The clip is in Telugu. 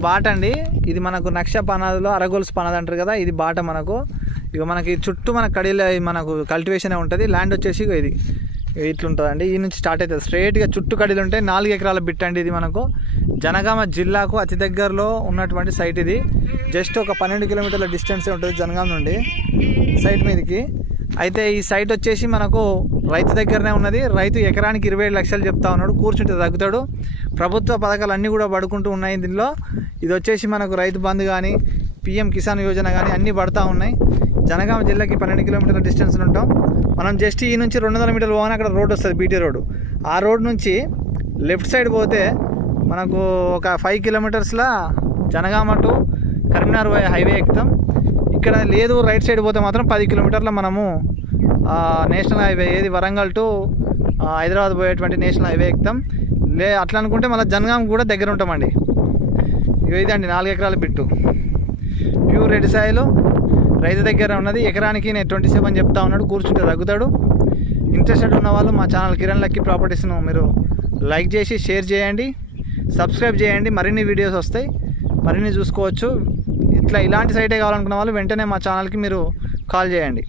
బాట అండి ఇది మనకు నక్ష పనాదులో అరగోల్స్ పనాది అంటారు కదా, ఇది బాట మనకు. ఇక మనకి చుట్టూ మన కడీలో మనకు కల్టివేషన్ ఉంటుంది. ల్యాండ్ వచ్చేసి ఇది ఇట్లుంటుందండి. ఈ నుంచి స్టార్ట్ అవుతుంది స్ట్రైట్గా చుట్టూ కడీలు ఉంటాయి. 4 ఎకరాల బిట్ అండి ఇది. మనకు జనగామ జిల్లాకు అతి దగ్గరలో ఉన్నటువంటి సైట్ ఇది. జస్ట్ ఒక 12 కిలోమీటర్ల డిస్టెన్సే ఉంటుంది జనగామ నుండి సైట్ మీదకి. అయితే ఈ సైట్ వచ్చేసి మనకు రైతు దగ్గరనే ఉన్నది. రైతు ఎకరానికి 27 లక్షలు చెప్తా ఉన్నాడు. కూర్చుంటే తగ్గుతాడు. ప్రభుత్వ పథకాలు అన్నీ కూడా పడుకుంటూ ఉన్నాయి దీనిలో. ఇది వచ్చేసి మనకు రైతు బంధు కానీ పిఎం కిసాన్ యోజన కానీ అన్నీ పడతా ఉన్నాయి. జనగామ జిల్లాకి 12 కిలోమీటర్ల డిస్టెన్స్లో ఉంటాం మనం. జస్ట్ ఈ నుంచి 200 మీటర్లు పోగానే అక్కడ రోడ్ వస్తుంది, బీటీ రోడ్డు. ఆ రోడ్ నుంచి లెఫ్ట్ సైడ్ పోతే మనకు ఒక 5 కిలోమీటర్స్లో జనగామ టు కరీంనగర్ హైవే ఎక్కుతాం. ఇక్కడ లేదు రైట్ సైడ్ పోతే మాత్రం 10 కిలోమీటర్ల మనము నేషనల్ హైవే, ఏది వరంగల్ టు హైదరాబాద్ పోయేటువంటి నేషనల్ హైవే ఎక్కుతాం. అట్లా అనుకుంటే మళ్ళీ జనగామ కూడా దగ్గర ఉంటామండి. ఇదండి 4 ఎకరాల బిట్టు, ప్యూర్ రెడ్ సాయిలు రైతు దగ్గర ఉన్నది. ఎకరానికి నేను 27 చెప్తా ఉన్నాడు. కూర్చుంటే తగ్గుతాడు. ఇంట్రెస్టెడ్ ఉన్న వాళ్ళు మా ఛానల్ కిరణ్ లక్కీ ప్రాపర్టీస్ను మీరు లైక్ చేసి షేర్ చేయండి, సబ్స్క్రైబ్ చేయండి. మరిన్ని వీడియోస్ వస్తాయి, మరిన్ని చూసుకోవచ్చు. ఇలాంటి సైటే కావాలనుకున్న వాళ్ళు వెంటనే మా ఛానల్కి మీరు కాల్ చేయండి.